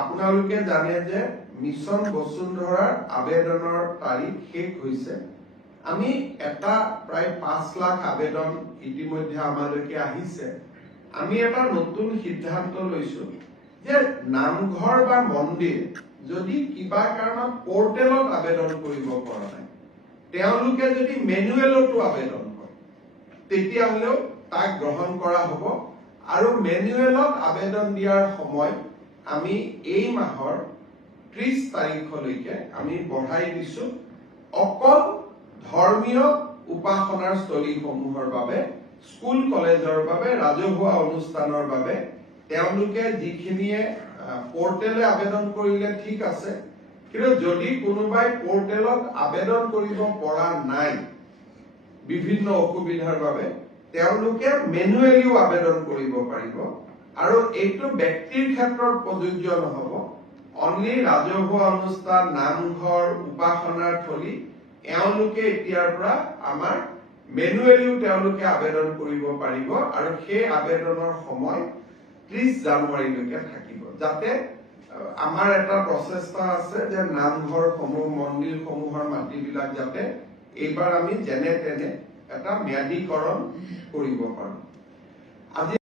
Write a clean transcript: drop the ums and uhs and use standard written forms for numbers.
আপোনালোকে জানে যে মিছন বসুন্ধৰাৰ আবেদনৰ তাৰিখ শেষ হৈছে। আমি এটা প্ৰায় 5 লাখ আবেদন ইতিমধ্যে আমালৈকে আহিছে। আমি এটা নতুন সিদ্ধান্ত লৈছো যে নামঘৰ বা মন্দিৰ যদি কিবা কাৰণত পোৰ্টেলত আবেদন কৰিব পৰা নাই, তেওঁলোকে যদি মেনুৱেলতো আবেদন কৰে তেতিয়াহলেও তাক গ্ৰহণ কৰা হ'ব। আৰু মেনুৱেলত আবেদন দিয়াৰ সময় আমি এই মাহৰ 30 তাৰিখলৈকে আমি বঢ়াই দিছো। অকল ধৰ্মীয় উপাসনাৰ স্থলীসমূহৰ বাবে, স্কুল কলেজৰ বাবে, ৰাজহুৱা অনুষ্ঠানৰ বাবে তেওঁলোকে যিখিনিয়ে পোৰ্টেলে আবেদন কৰিলে ঠিক আছে, কিন্তু যদি কোনোবাই পোৰ্টেলত আবেদন কৰিব পৰা নাই বিভিন্ন অসুবিধাৰ বাবে, তেওঁলোকে মেনুৱেলিও আবেদন কৰিব পাৰিব। আৰু এইটো ব্যক্তিৰ ক্ষেত্ৰত প্ৰযোজ্য নহব। অনলি ৰাজহুৱা অনুষ্ঠান, নামঘৰ, উপাসনাৰ থলী এওঁলোকে এতিয়াৰ পৰা আমাৰ মেনুৱেলিও তেওঁলোকে আবেদন কৰিব পাৰিব। আৰু সেই আবেদনৰ সময় 30 জানুৱাৰীলৈকে থাকিব, যাতে আমাৰ এটা প্ৰচেষ্টা আছে যে নামঘৰসমূহ, মন্দিৰসমূহৰ মাটিবিলাক যাতে এইবাৰ আমি যেনে তেনে এটা ম্যাদীকৰণ কৰিব পাৰো। আজি